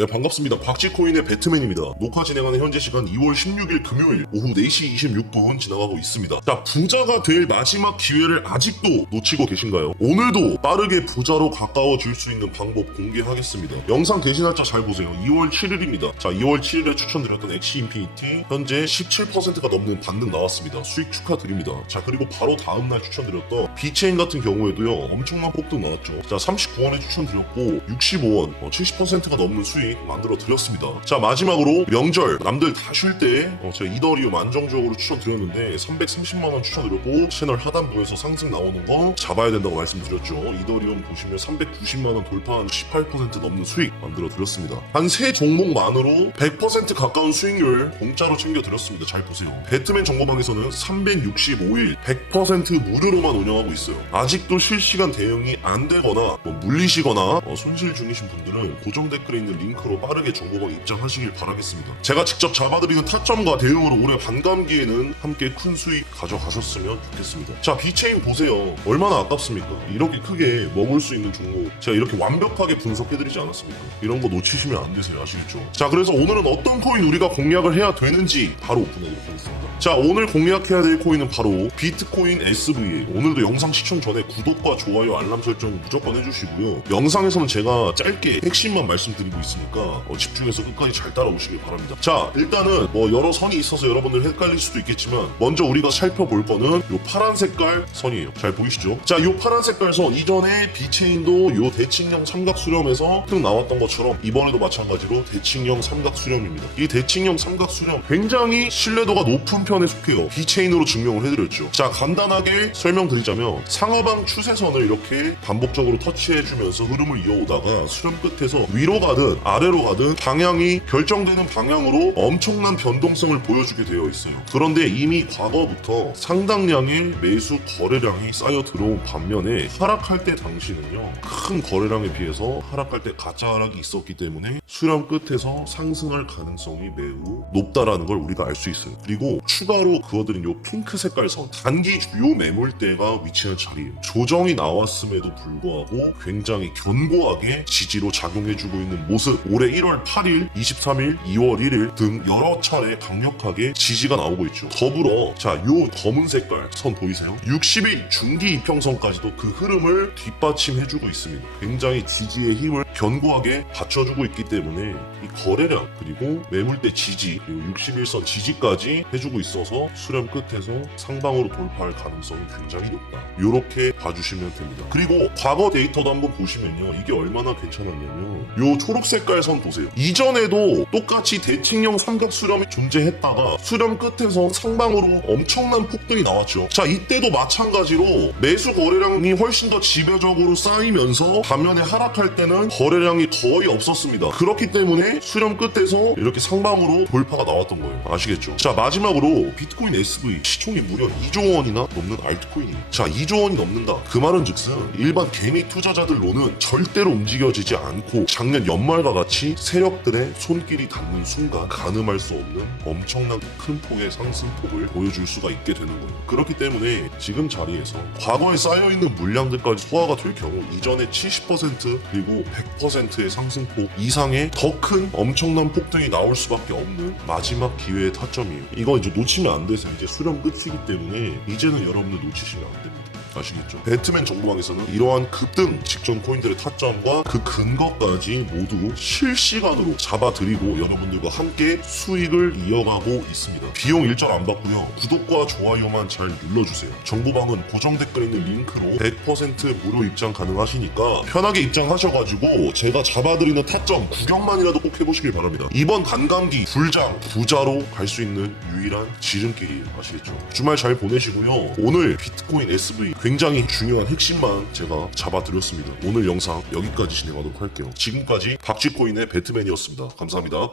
네 반갑습니다. 박쥐코인의 배트맨입니다. 녹화 진행하는 현재 시간 2월 16일 금요일 오후 4시 26분 지나가고 있습니다. 자 부자가 될 마지막 기회를 아직도 놓치고 계신가요? 오늘도 빠르게 부자로 가까워질 수 있는 방법 공개하겠습니다. 영상 게시 날짜 잘 보세요. 2월 7일입니다. 자 2월 7일에 추천드렸던 엑시 인피니티 현재 17%가 넘는 반등 나왔습니다. 수익 축하드립니다. 자 그리고 바로 다음날 추천드렸던 비체인 같은 경우에도요 엄청난 폭등 나왔죠. 자 39원에 추천드렸고 65원 어, 70%가 넘는 수익 만들어 드렸습니다. 자 마지막으로 명절. 남들 다 쉴때 어, 제가 이더리움 안정적으로 추천드렸는데 330만원 추천드렸고 채널 하단부에서 상승 나오는 거 잡아야 된다고 말씀드렸죠. 이더리움 보시면 390만원 돌파한 18% 넘는 수익 만들어 드렸습니다. 한 세 종목만으로 100% 가까운 수익률 공짜로 챙겨 드렸습니다. 잘 보세요. 배트맨 정보방에서는 365일 100% 무료로만 운영하고 있어요. 아직도 실시간 대응이 안 되거나 뭐 물리시거나 어, 손실 중이신 분들은 고정 댓글에 있는 링크 로 빠르게 정보방 입장하시길 바라겠습니다. 제가 직접 잡아드리는 타점과 대응으로 올해 반감기에는 함께 큰 수익 가져가셨으면 좋겠습니다. 자 비체인 보세요. 얼마나 아깝습니까? 이렇게 크게 머물 수 있는 종목 제가 이렇게 완벽하게 분석해드리지 않았습니까? 이런 거 놓치시면 안 되세요. 아시겠죠? 자 그래서 오늘은 어떤 코인 우리가 공략을 해야 되는지 바로 오픈해드리도록 하겠습니다 자 오늘 공략해야 될 코인은 바로 비트코인 SVA 오늘도 영상 시청 전에 구독과 좋아요 알람 설정 무조건 해주시고요. 영상에서는 제가 짧게 핵심만 말씀드리고 있으니까 어, 집중해서 끝까지 잘 따라오시길 바랍니다. 자 일단은 뭐 여러 선이 있어서 여러분들 헷갈릴 수도 있겠지만 먼저 우리가 살펴볼 거는 요 파란 색깔 선이에요. 잘 보이시죠? 자요 파란 색깔 선. 이전에 비체인도 요 대칭형 삼각 수렴에서 쭉 나왔던 것처럼 이번에도 마찬가지로 대칭형 삼각 수렴입니다. 이 대칭형 삼각 수렴 굉장히 신뢰도가 높은 편에 속해요. 비체인으로 증명을 해드렸죠. 자 간단하게 설명드리자면 상하방 추세선을 이렇게 반복적으로 터치해주면서 흐름을 이어오다가 수렴 끝에서 위로 가든 아래로 가든 방향이 결정되는 방향으로 엄청난 변동성을 보여주게 되어 있어요. 그런데 이미 과거부터 상당량의 매수 거래량이 쌓여 들어온 반면에 하락할 때 당시는요 큰 거래량에 비해서 하락할 때 가짜 하락이 있었기 때문에 수렴 끝에서 상승할 가능성이 매우 높다라는 걸 우리가 알 수 있어요. 그리고 추가로 그어드린 요 핑크 색깔 선 단기 주요 매물대가 위치한 자리예요. 조정이 나왔음에도 불구하고 굉장히 견고하게 지지로 작용해주고 있는 모습. 올해 1월 8일 23일 2월 1일 등 여러 차례 강력하게 지지가 나오고 있죠. 더불어 자 요 검은 색깔 선 보이세요? 60일 중기 이평선까지도 그 흐름을 뒷받침해주고 있습니다. 굉장히 지지의 힘을 견고하게 받쳐주고 있기 때문에 이 거래량 그리고 매물대 지지 그리고 61선 지지까지 해주고 있 어서 수렴 끝에서 상방으로 돌파할 가능성이 굉장히 높다. 이렇게 봐주시면 됩니다. 그리고 과거 데이터도 한번 보시면요. 이게 얼마나 괜찮았냐면 요 초록 색깔 선 보세요. 이전에도 똑같이 대칭형 삼각 수렴이 존재했다가 수렴 끝에서 상방으로 엄청난 폭등이 나왔죠. 자 이때도 마찬가지로 매수 거래량이 훨씬 더 지배적으로 쌓이면서 반면에 하락할 때는 거래량이 거의 없었습니다. 그렇기 때문에 수렴 끝에서 이렇게 상방으로 돌파가 나왔던 거예요. 아시겠죠? 자 마지막으로 비트코인 SV 시총이 무려 2조 원이나 넘는 알트코인이에요 자 2조 원이 넘는다. 그 말은 즉슨 일반 개미 투자자들로는 절대로 움직여지지 않고 작년 연말과 같이 세력들의 손길이 닿는 순간 가늠할 수 없는 엄청난 큰 폭의 상승폭을 보여줄 수가 있게 되는 거예요. 그렇기 때문에 지금 자리에서 과거에 쌓여있는 물량들까지 소화가 될 경우 이전에 70% 그리고 100%의 상승폭 이상의 더 큰 엄청난 폭등이 나올 수밖에 없는 마지막 기회의 타점이에요. 이거 이제 놓치면 안 돼서 이제 수렴 끝이기 때문에 이제는 여러분들 놓치시면 안 됩니다 아시겠죠? 배트맨 정보방에서는 이러한 급등 직전 코인들의 타점과 그 근거까지 모두 실시간으로 잡아드리고 여러분들과 함께 수익을 이어가고 있습니다. 비용 일절 안 받고요. 구독과 좋아요만 잘 눌러주세요. 정보방은 고정 댓글에 있는 링크로 100% 무료 입장 가능하시니까 편하게 입장하셔가지고 제가 잡아드리는 타점 구경만이라도 꼭 해보시길 바랍니다. 이번 반감기 불장 부자로 갈 수 있는 유일한 지름길이에요. 아시겠죠? 주말 잘 보내시고요. 오늘 비트코인 SV 굉장히 중요한 핵심만 제가 잡아드렸습니다. 오늘 영상 여기까지 진행하도록 할게요. 지금까지 박쥐코인의 배트맨이었습니다. 감사합니다.